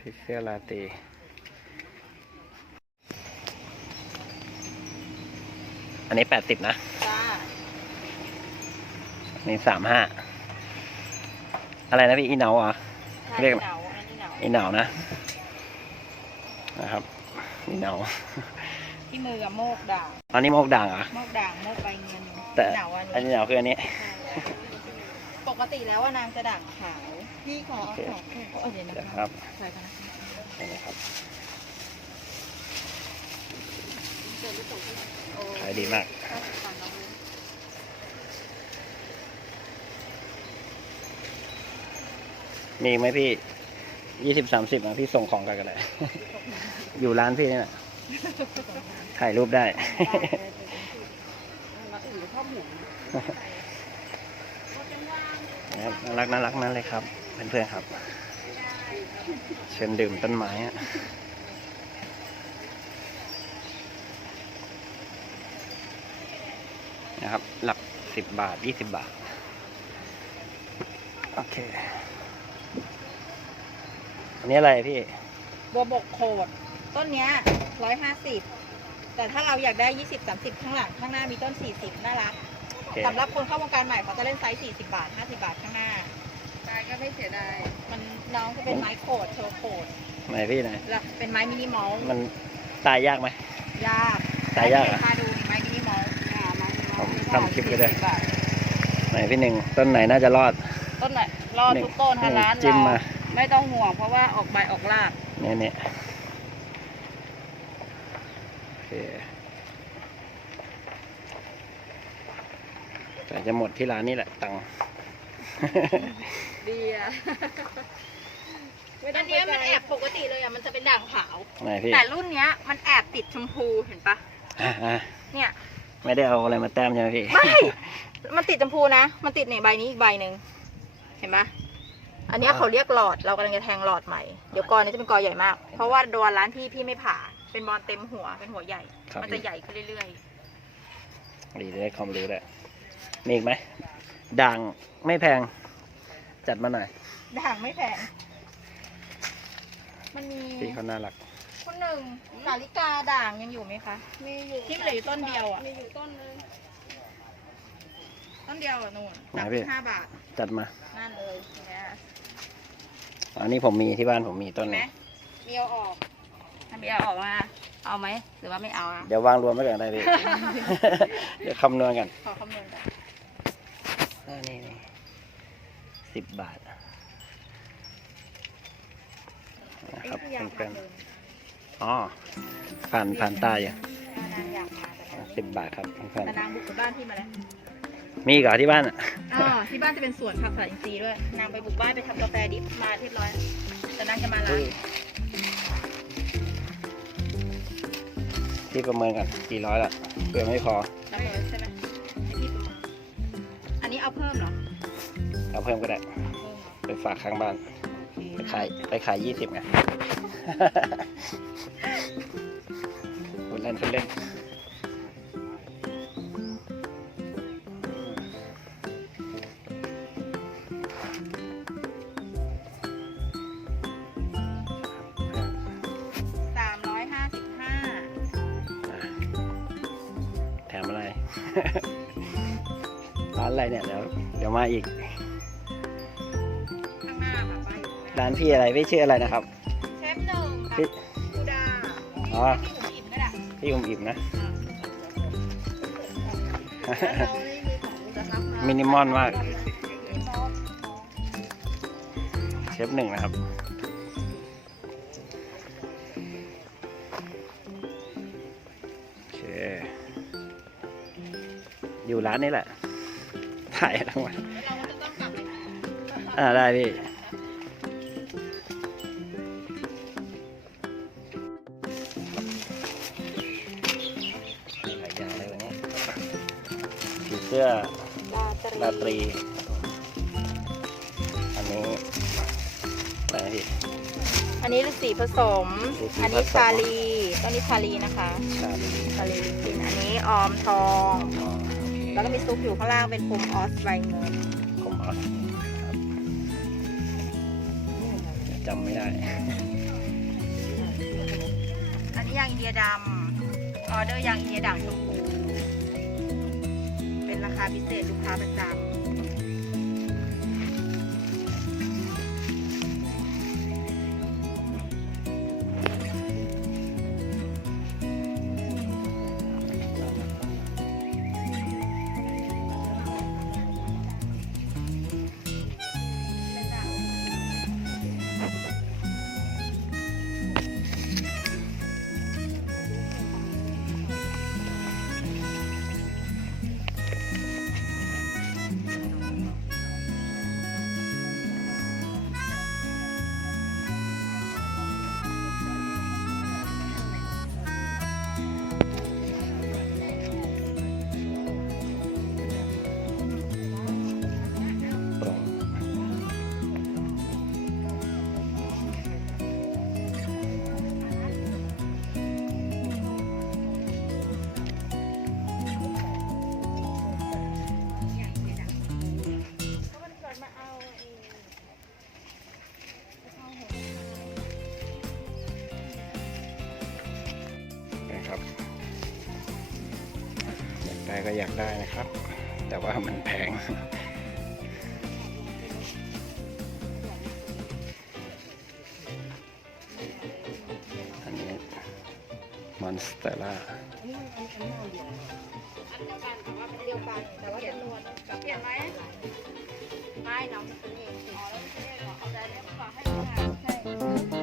พิเศษลาเต้อันนี้แปดสิบนะ จ้าอันนี้สามห้า อะไรนะพี่อีเหนาเหรอะ เรียกหนาวอันนี้หนาวอีเหนานะ นะครับ อีเหนาที่มือกับโมกด่างอันนี้โมกด่างเหรอะ โมกด่างโมกใบเงินแต่ หนาวอันอันนี้นี้เหนาคืออันนี้ ปกติแล้วว่านางจะด่างขาว พี่ขอเอาสองคู่เออเดี๋ยวนะเดี๋ยวคะครับใส่กันนะคะนี่นะครับเดี๋ยวจะส่งที่โอ้ขายดีมากก็ฟังน้องเลยมีอีกไหมพี่ยี่สิบสามสิบนะพี่ส่งของกันกันเลยอยู่ร้านพี่นี่แหละถ่ายรูปได้ มาอื่นชอบหมุนนะครับน่ารักน่ารักนั่นเลยครับ เพื่อนๆครับ เชิญดื่มต้นไม้อะนะครับ หลักสิบบาทยี่สิบบาท โอเค อันนี้อะไรพี่ บัวบกโขดต้นเนี้ยร้อยห้าสิบแต่ถ้าเราอยากได้ยี่สิบสามสิบข้างหลังข้างหน้ามีต้นสี่สิบน่ารักโอเคสำหรับคนเข้าวงการใหม่เขาจะเล่นไซส์สี่สิบาทห้าสิบาทข้างหน้าตาย ก็ไม่เสียดายมันน้องจะเป็นไม้โขดโชว์โขดไหนพี่ไหนแล้วเป็นไม้มินิมอลมันตายยากไหมยากตายยากเหรอพาดูนี่ไม้มินิมอลอ่ามันผมทำคลิปไว้เลย40บาทไหนพี่หนึ่งต้นไหนน่าจะรอด ต้นไหนรอดทุกต้นหนึ่ฮะงร้านจิ้มเรามาไม่ต้องห่วงเพราะว่าออกใบออกรากเนี่ยเนี่ยโอเคแต่จะหมดที่ร้านนี่แหละตังค์ ดีอะไม่อัต้อนงเนี้ยไปมันไกลแอบปกติเลยอะมันจะเป็นด่างขาว ไหนพี่แต่รุ่นเนี้ยมันแอบติดชมพูเห็นปะอะอะเนี่ยไม่ได้เอาอะไรมาแต้มใช่ไหมพี่ไม่มันติดชมพูนะ มันติดในใบนี้อีกใบหนึ่งเห็นปะอันเนี้ยเขาเรียกหลอดเรากำลังจะแทงหลอดใหม่เดี๋ยวกอนี้จะเป็นกอใหญ่มาก เพราะว่าโดนร้านพี่พี่ไม่ผ่า เป็นบอลเต็มหัวเป็นหัวใหญ่ครับมันจะใหญ่ขึ้นเรื่อยดีได้ความรู้แหละมีอีกไหม ด่างไม่แพง จัดมาหน่อยๆด่างไม่แพง มันมีพี่เขาน่ารักคนหนึ่งสาลิกาด่างยังอยู่ไหมคะ มีอยู่ที่เหลืออยู่ต้นเดียวอะมีอยู่ต้นนึงต้นเดียวอะนู่นไหนสามพี่สิบห้าบาท จัดมา นั่นเลยเนี่ยอันนี้ผมมีที่บ้านผมมีต้เห็นนไหมนี้มีเอาออกถ้ามีเอาออกมา เอาไหมหรือว่าไม่เอาอะเดี๋ยววางรวมไว้ก่อนได้พี่ เดี๋ยวคำนวณกัน ขอคำนวณก่อนเออนี่นี่สิบบาทนะครับนี่คือเพื่อนยาๆอ๋อผ่านผ่านตาอยู่พาเดินนางอยากมาแต่นางสิบบาทครับเพื่อนแต่นางบุกไปบ้านพี่มาแล้วๆมีอีก่อนที่บ้านอะอ๋อที่บ้านจะเป็นสวนผักสลัดอินทรีย์ด้วย นางไปบุกบ้านไปทำกาแฟดิฟมาเรียบร้อยแต่นางจะมาร้านที่ประเมินกันกี่ร้อยละเผื่อไม่พอรับเลยใเอาเพิ่มเหรอเอาเพิ่มก็ได้เพิ่มเหรอไปฝากข้างบ้านโอเคไปขายไปขายยี่สิบไงพูดเล่นพูดเล่น อะไรเนี่ยเดี๋ยวเดี๋ยวมาอีก ข้างหน้าค่ะป้ายอยู่ข้างหน้าร้านพี่อะไรพี่ชื่ออะไรนะครับ เชฟหนึ่งพี่กับกูดาอ๋อ พี่หนูอิ่มก็ได้พี่อุมอิ่มนะเรานี่มีของจะรับมามินิมอลมากมินิมอลเชฟหนึ่งนะครับ โอเค อยู่ร้านนี้แหละ ถ่ายทั้งวันเราก็จะต้องกลับไปอ่าได้พี่หลายอย่างเลยวันนี้ผีเสื้อลาตรีราตรี อันนี้อะไรนะพี่ อันนี้คือสีผสมสีผสม อันนี้ชาลีต้นนี้ชาลีนะคะ ชาลีชาลีลิปปินอันนี้ออมทองอ๋อโอเค แล้วก็มีซุปอยู่ข้างล่างเป็นโฟมออสไวเงินผมออสครับจำไม่ได้ อันนี้ยางอินเดียดำออเดอร์ยางอินเดียด่างชมพูเป็นราคาพิเศษลูกค้าประจำ ก็อยากได้นะครับ แต่ว่ามันแพง อันนี้มอนสเตอร่าเดียวกันแต่ว่าเป็นเดียวกันแต่ว่าจำนวนเปลี่ยนไหมไม่น้องจะซื้อเองอ๋อแล้วซื้อเองเหรอเอาใจเล็กกว่าให้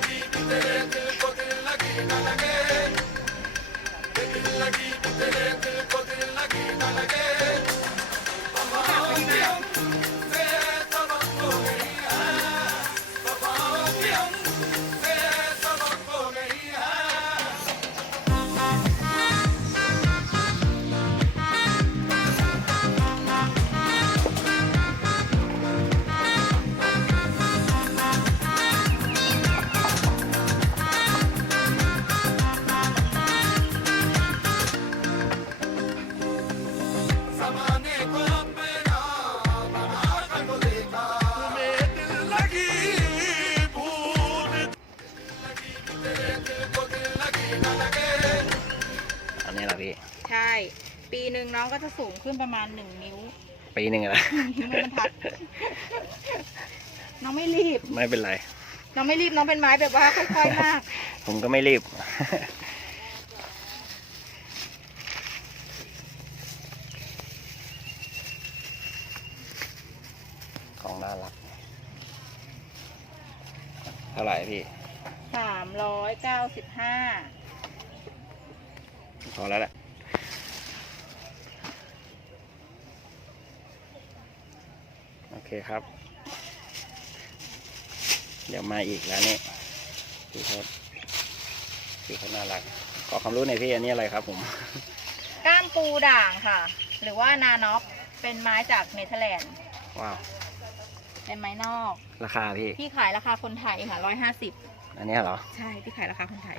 ค่ะใช่อัน นึ่งน้องก็จะสูงขึ้นประมาณหนึ่งนิ้วปีหนึ่งอะนะนิ้วบรรทัด น้องไม่รีบ ไม่เป็นไร น้องไม่รีบน้องเป็นไม้แบบว่าค่อยๆมาก ผมก็ไม่รีบ ของน่ารัก เท่าไหร่พี่สามร้อยเก้าสิบห้าพอแล้วแหละ โอ เคครับ เดี๋ยวมาอีกแล้วนี่พี่เขาพี่เขาน่ารักขอความรู้หน่อยพี่อันนี้อะไรครับผม ก้ามปูด่างค่ะ หรือว่านาน็อกเป็นไม้จากเนเธอร์แลนด์ ว้าว เป็นไม้นอก ราคาพี่ พี่ขายราคาคนไทยค่ะร้อยห้าสิบอันเนี้ยเหรอ ใช่ พี่ขายราคาคนไทย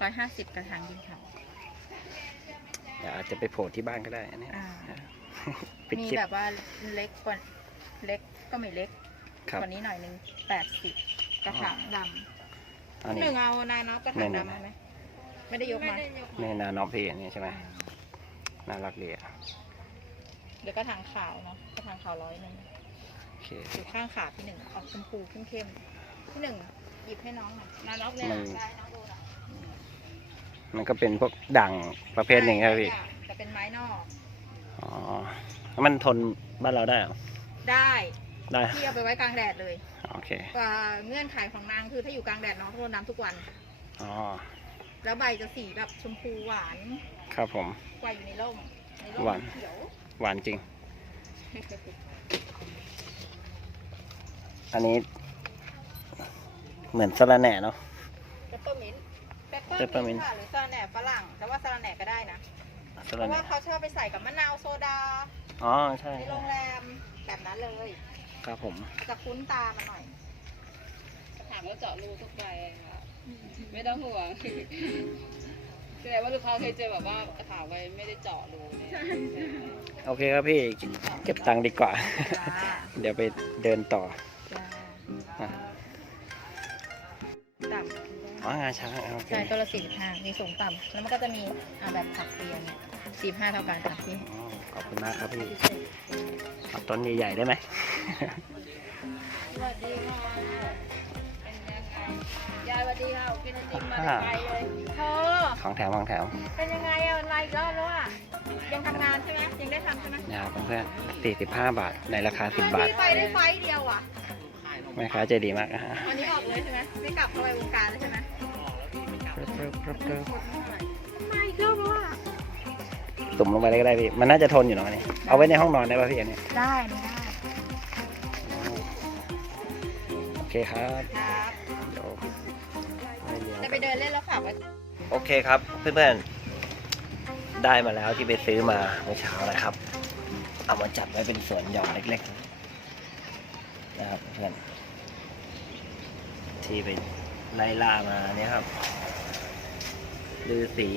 ร้อยห้าสิบกระถางดินค่ะเดี๋ยวอาจจะไปโผล่ที่บ้านก็ได้อันเนี้ยอ่า ปิดมีคลิปแบบว่าเล็กกว่าเล็กก็ไม่เล็กครับ กว่านี้หน่อยนึงแปดสิบกระถางดอันำหนี้ นึ่งเอานายน็อกกระถางดำไหมไม่ได้ยกมานี่นานอฟพี่อันนี้ใช่ไหมน่ารักดีอะเดี๋ยวกระถางขาวเนาะกระถางขาวร้อยหนึ่งโอเคอยู่ข้างขาพี่หนึ่งออกชมพูเข้มๆพี่หนึ่งหยิบให้น้องหน่อยนาน็อกเลยมันได้น้องดูหน่อยมันก็เป็นพวกด่างประเภทหนึ่งใช่ไหมพี่ใช่แต่เป็นไม้นอก อ๋อแล้วมันทนบ้านเราได้เหรอได้ได้พี่เอาไปไว้กลางแดดเลยโอเคว่าเงื่อนไขของนางคือถ้าอยู่กลางแดดน้องต้องรดน้ำทุกวัน อ๋อแล้วใบจะสีแบบชมพูหวานครับผมกว่าอยู่ในร่มในร่มหวาน เขียวหวานจริง อันนี้ เหมือนสะระแหน่เนาะ เปปเปอร์มินต์เปปเปอร์ Peppermint มินต์ค่ะหรือซาลาแหน่ฝรั่งแต่ว่าซาลาแหน่ก็ได้นะสะ เพระราะแหน่ว่าเขาชอบไปใส่กับมะนาวโซดาอ๋อใช่ในโรงแรมแบบนั้นเลยครับผมจะคุ้นตามันหน่อยถามว่าเจาะรูทุกใบค่ะ ไม่ต้องห่วงแสดงว่าลูกค้าเคยเจอแบบว่าถามไว้ไม่ได้เจาะรูเนี่ยโอเคครับพี่เก็บตังค์ดีกว่าจ้าเดี๋ยวไปเดินต่อจ้าอะต่อ๋องาช้างโอำเคใช่ตัวละสี่สิบห้ามีสูงต่ำแล้วมันก็จะมีอ่าแบบผักเปียเนี่ย สี่ห้าเท่ากันค่ะพี่อ๋อขอบคุณมากครับพี่เอาต้นใหญ่ๆได้ไหม สวัสดีค่ะเป็นยังไงยายสวัสดีค่ะกินไอติมมาแต่ไกลเลยเธอของแถมของแถมเป็นยังไงอะไลน์อีกรอบแล้วอะยังทำงานใช่ไหมยังได้ทำใช่ไหมนะครับเพื่อนๆ45บาทในราคา10บาทพี่ไปได้ไฟล์เดียวอะแม่ค้าใจดีมากอะวันนี้ออกเลยใช่ไหมไม่กลับเข้าไปวงการเลยใช่ไหมมาอีกรอบแล้วอะ ตุ่มลงไปเลยก็ได้พี่ มันน่าจะทนอยู่เนาะนี่ เอาไว้ในห้องนอนได้ป่ะพี่อันนี้ได้ได้โอเคครับครับเดี๋ยวไม่เลี้ยงจะไปเดินเล่นแล้วฝากไว้โอเคครับ เพื่อนๆ ได้มาแล้วที่ไปซื้อมาเมื่อเช้านะครับ เอามาจัดไว้เป็นสวนหย่อมเล็กๆ นะครับเพื่อนที่ไปไล่ล่ามาเนี่ยครับลือสี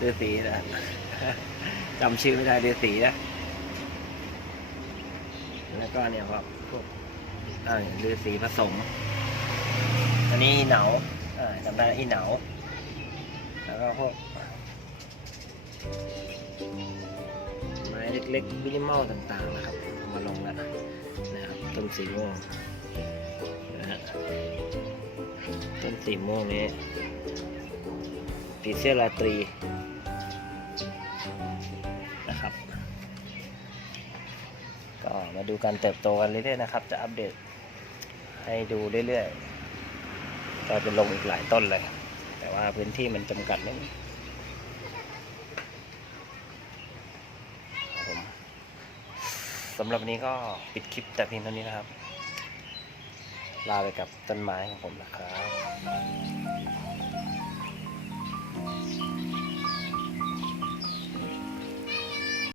ลือสีนะจำชื่อไม่ได้ลือสีนะ แล้วก็เนี่ยครับพวกอ่าลือสีผสม อันนี้อีเหนาจำได้อีเหนา แล้วก็พวกไม้เล็กๆมินิมอลต่างๆนะครับเอามาลงแล้วนะครับต้นสีม่วงนะฮะต้นสีม่วงนี้ปีเซียราตรี ดูการเติบโตกันเรื่อยๆนะครับ จะอัปเดตให้ดูเรื่อยๆก็จะลงอีกหลายต้นเลย แต่ว่าพื้นที่มันจำกัดนิดนึงครับผมสำหรับนี้ก็ปิดคลิปแต่เพียงเท่านี้นะครับ ลาไปกับต้นไม้ของผมนะครับ